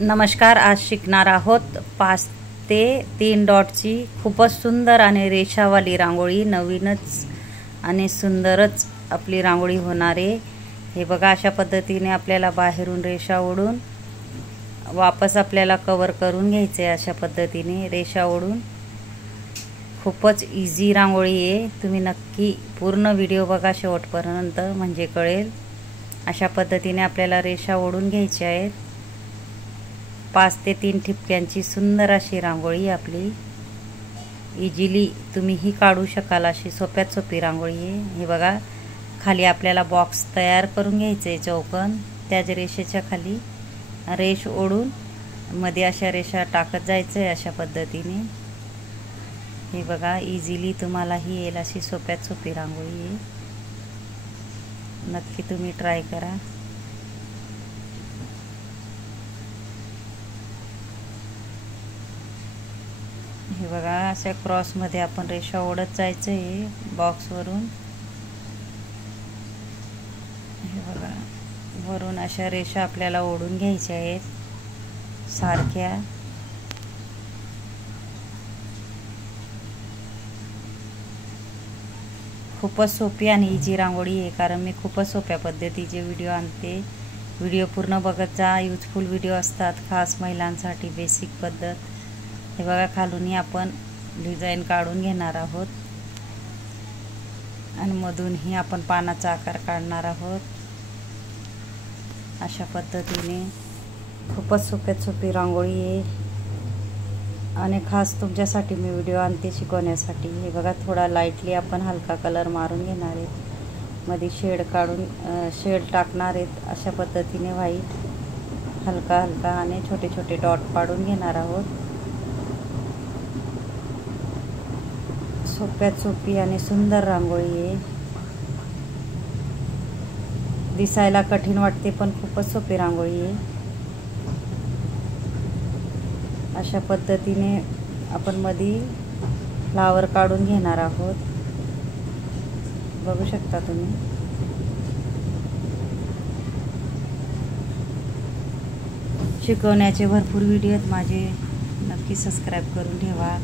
नमस्कार. आज शिकणार आहोत 5 ते 3 डॉटची खूपच सुंदर आणि रेषावाली रांगोळी. नवीनच आणि सुंदरच आपली रांगोळी होणार आहे. हे बघा, अशा पद्धतीने आपल्याला बाहेरून रेषा ओढून वापस आपल्याला कव्हर करून घ्यायचे. अशा पद्धतीने रेषा ओढून खूपच इझी रांगोळी आहे. तुम्ही नक्की पूर्ण व्हिडिओ बघा शेवटपर्यंत, म्हणजे कळेल. अशा पद्धतीने आपल्याला रेषा ओढून घ्यायच्या आहेत. 5 ते 3 ठिपक्यांची सुंदर अशी रांगोळी आपली इझिली तुम्हीही काढू शकाल अशी सोप्यात सोपी रांगोळी आहे. हे बघा, खाली आपल्याला बॉक्स तयार करून घ्यायचे चौकोन. त्याच रेषेच्या खाली रेष ओढून मध्ये अशा रेषा टाकत जायचं आहे. अशा पद्धतीने हे बघा, इझिली तुम्हालाही येईल अशी सोप्यात सोपी रांगोळी आहे. नक्की तुम्ही ट्राय करा. हे बघा, अशा क्रॉसमध्ये आपण रेषा ओढत जायचं आहे बॉक्सवरून. हे बघा, वरून अशा रेषा आपल्याला ओढून घ्यायच्या आहेत सारख्या. खूपच सोपी आणि इझी रांगोळी आहे, कारण मी खूपच सोप्या पद्धतीचे व्हिडिओ आणते. व्हिडिओ पूर्ण बघत जा. यूजफुल व्हिडिओ असतात, खास महिलांसाठी बेसिक पद्धत. हे बघा, खालूनही आपण डिझाईन काढून घेणार आहोत आणि मधूनही आपण पानाचा आकार काढणार आहोत. अशा पद्धतीने खूपच सोप्यात सोपी रांगोळी आहे आणि खास तुमच्यासाठी मी व्हिडिओ आणते शिकवण्यासाठी. हे बघा, थोडा लाईटली आपण हलका कलर मारून घेणार आहेत. मध्ये शेड टाकणार आहेत. अशा पद्धतीने व्हाईट हलका हलका आणि छोटे छोटे डॉट पाडून घेणार आहोत. सोप्यात सोपी आणि सुंदर रांगोळी आहे. दिसायला कठीण वाटते, पण खूपच सोपी रांगोळी आहे. अशा पद्धतीने आपण मध्ये फ्लावर काढून घेणार आहोत. बघू शकता तुम्ही. शिकवण्याचे भरपूर व्हिडिओ आहेत माझे, नक्की सबस्क्राईब करून ठेवा.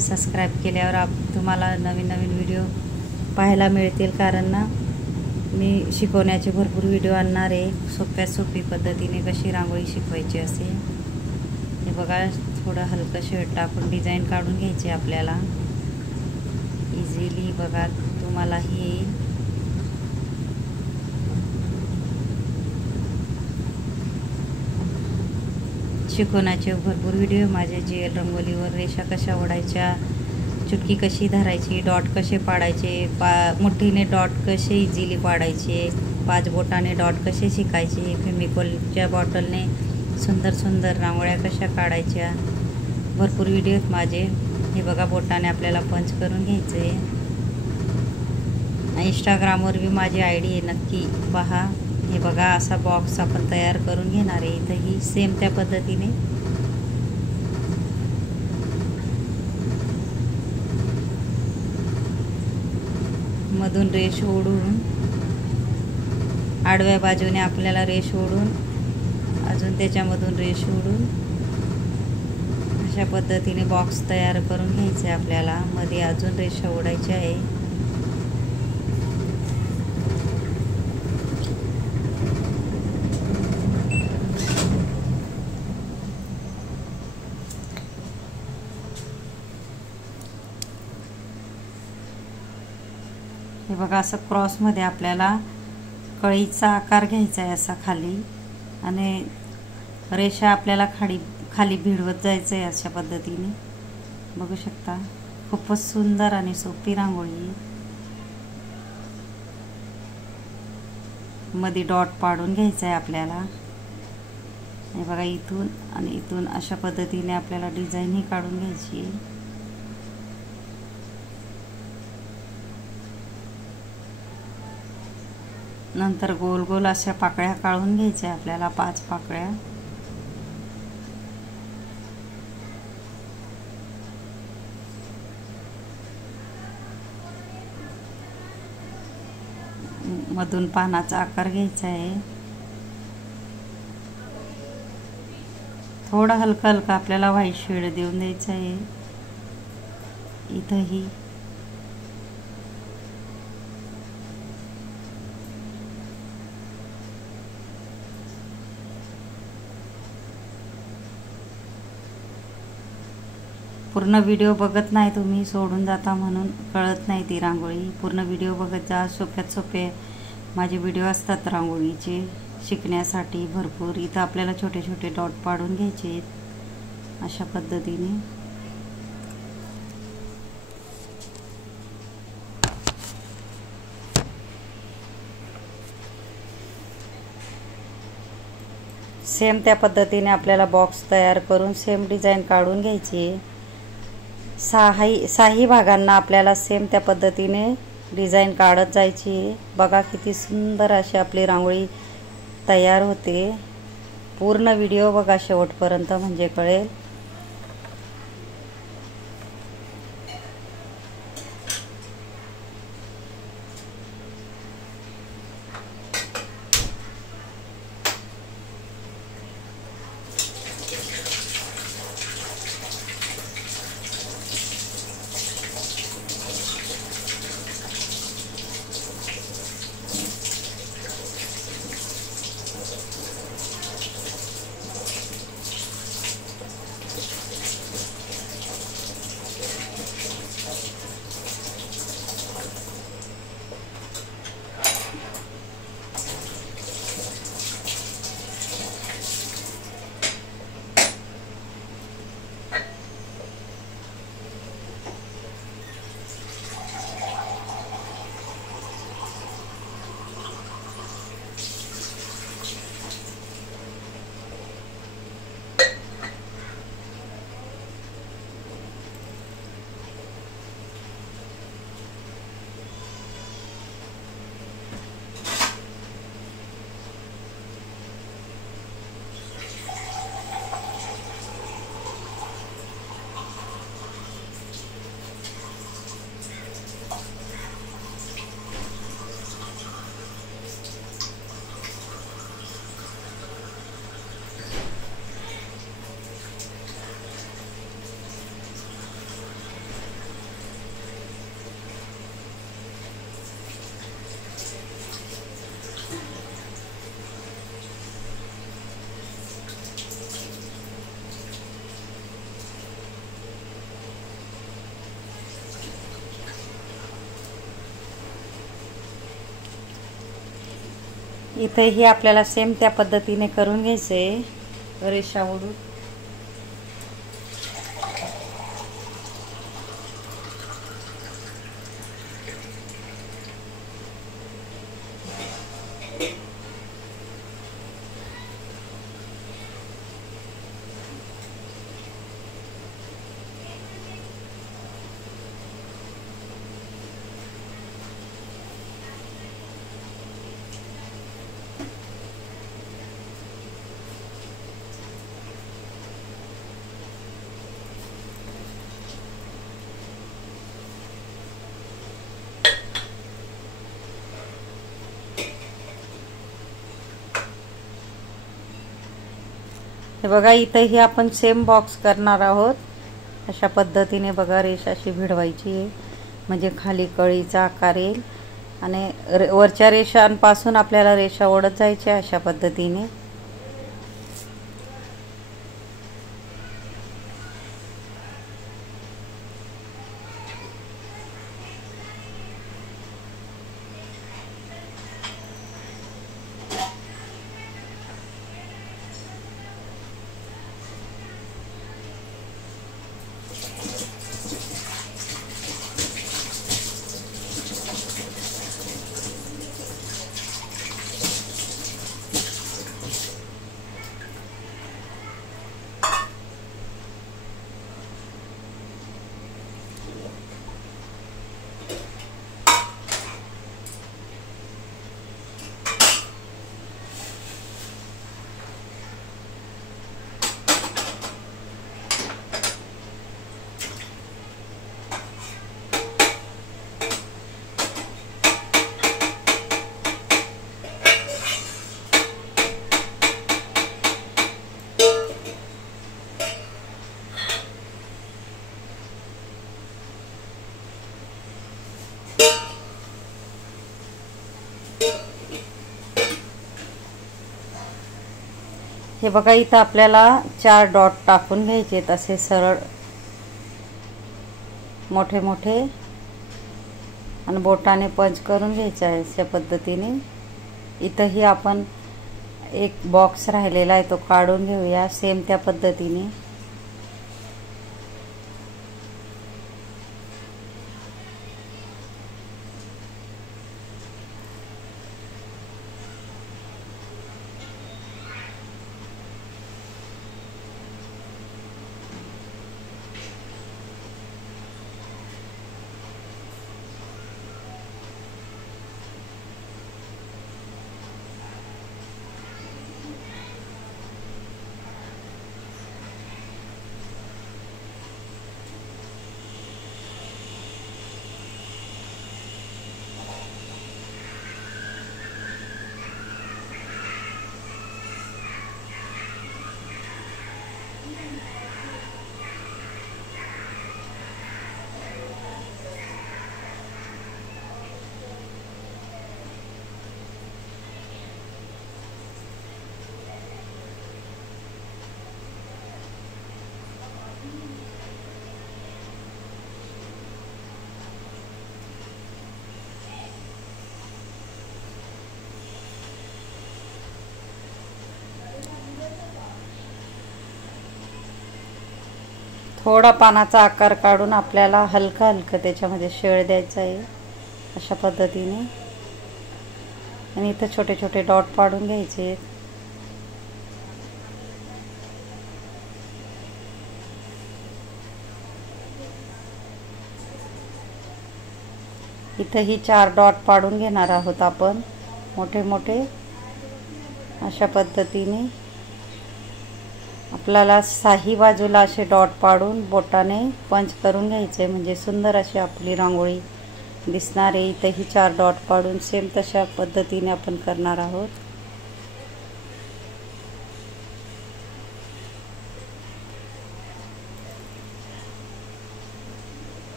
सबस्क्राईब केल्यावर तुम्हाला नवीन नवीन व्हिडिओ पाहायला मिळतील, कारण ना मी शिकवण्याचे भरपूर व्हिडिओ आणणार आहे. सोप्यात सोपी पद्धतीने कशी रांगोळी शिकवायची असे. हे बघा, थोडं हलकं शेड टाकून डिझाईन काढून घ्यायचे आपल्याला इझिली. बघा, तुम्हालाही येईल. शिकवण्याचे भरपूर व्हिडिओ माझे. जेल रंगोलीवर रेषा कशा ओढायच्या, चुटकी कशी धरायची, डॉट कसे पाडायचे, मुठीने डॉट कसे इझिली पाडायचे, 5 बोटाने डॉट कसे शिकायचे, फेमिकॉलच्या बॉटलने सुंदर सुंदर रांगोळ्या कशा काढायच्या, भरपूर व्हिडिओ आहेत माझे. हे बघा, बोटाने आपल्याला पंच करून घ्यायचं आहे. इंस्टाग्रामवर बी माझी ID आहे, नक्की पहा. हे बघा, असा बॉक्स आपण तयार करून घेणार आहे. इथंही सेम त्या पद्धतीने मधून रेष ओढून आडव्या बाजूने आपल्याला रेष ओढून अजून त्याच्यामधून रेष ओढून अशा पद्धतीने बॉक्स तयार करून घ्यायचे आहे आपल्याला. मध्ये अजून रेषा ओढायची आहे. हे बघा, असं क्रॉसमध्ये आपल्याला कळीचा आकार घ्यायचा आहे असा खाली, आणि रेषा आपल्याला खाली भिडवत जायचं आहे अशा पद्धतीने. बघू शकता, खूपच सुंदर आणि सोपी रांगोळी आहे. मध्ये डॉट पाडून घ्यायचा आहे आपल्याला. हे बघा, इथून आणि इथून अशा पद्धतीने आपल्याला डिझाईनही काढून घ्यायची आहे. नंतर गोल गोल अशा पाकळ्या काढून घ्यायच्या आपल्याला, 5 पाकळ्या. मधून पानाचा आकार घ्यायचा आहे. थोडा हलका हलका आपल्याला व्हाईट शेड देऊन द्यायचा आहे इथंही. पूर्ण व्हिडिओ बघत नाही तुम्ही, सोडून जाता म्हणून कळत नाही ती रांगोळी. पूर्ण व्हिडिओ बघत जा. सोप्यात सोपे माझे व्हिडिओ असतात रांगोळीचे शिकण्यासाठी भरपूर. इथं आपल्याला छोटे छोटे डॉट पाडून घ्यायचे आहेत अशा पद्धतीने. सेम त्या पद्धतीने आपल्याला बॉक्स तयार करून सेम डिझाईन काढून घ्यायची आहे. साही भागांना आपल्याला सेम त्या पद्धतीने डिझाईन काढत जायची आहे. बघा किती सुंदर अशी आपली रांगोळी तयार होते. पूर्ण व्हिडिओ बघा शेवटपर्यंत म्हणजे कळेल. इथेही आपल्याला सेम त्या पद्धतीने करून घ्यायचे रेषा ओढून. हे बघा इथेही आपण सेम बॉक्स करणार आहोत. अशा पद्धतीने बघा रेषा अशी भिडवायची आहे म्हणजे खाली कळीचा आकार येईल आणि वरच्या रेषांपासून आपल्याला रेषा ओढत जायच्या अशा पद्धतीने. हे बघा, इथं आपल्याला 4 डॉट टाकून घ्यायचे असे सरळ मोठे मोठे आणि बोटाने पंच करून घ्यायचे आहे अशा पद्धतीने. इथंही आपण एक बॉक्स राहिलेला आहे तो काढून घेऊया सेम त्या पद्धतीने. थोडा पानाचा आकार काढून आपल्याला हलका हलका त्याच्यामध्ये शेळ द्यायचा आहे अशा पद्धतीने. आणि इथं छोटे छोटे डॉट पाडून घ्यायचे. इथंही 4 डॉट पाडून घेणार आहोत आपण मोठे मोठे अशा पद्धतीने. आपल्याला साही बाजूला असे डॉट पाडून बोटाने पंच करून घ्यायचे म्हणजे सुंदर अशी आपली रांगोळी दिसणार आहे. इथेही 4 डॉट पाडून सेम तशा पद्धतीने आपण करणार आहोत.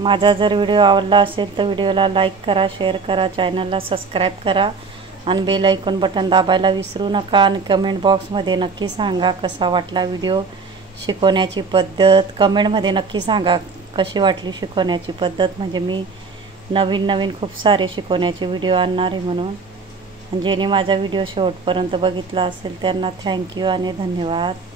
माझा जर व्हिडिओ आवडला असेल तर व्हिडिओला लाईक करा, शेअर करा, चॅनलला सबस्क्राईब करा आणि बेल आयकॉन बटन दाबायला विसरू नका. आणि कमेंट बॉक्समध्ये नक्की सांगा कसा वाटला व्हिडिओ, शिकवण्याची पद्धत. कमेंटमध्ये नक्की सांगा कशी वाटली शिकवण्याची पद्धत, म्हणजे मी नवीन नवीन खूप सारे शिकवण्याचे व्हिडिओ आणणार आहे म्हणून. आणि ज्यांनी माझा व्हिडिओ शेवटपर्यंत बघितला असेल त्यांना थँक्यू आणि धन्यवाद.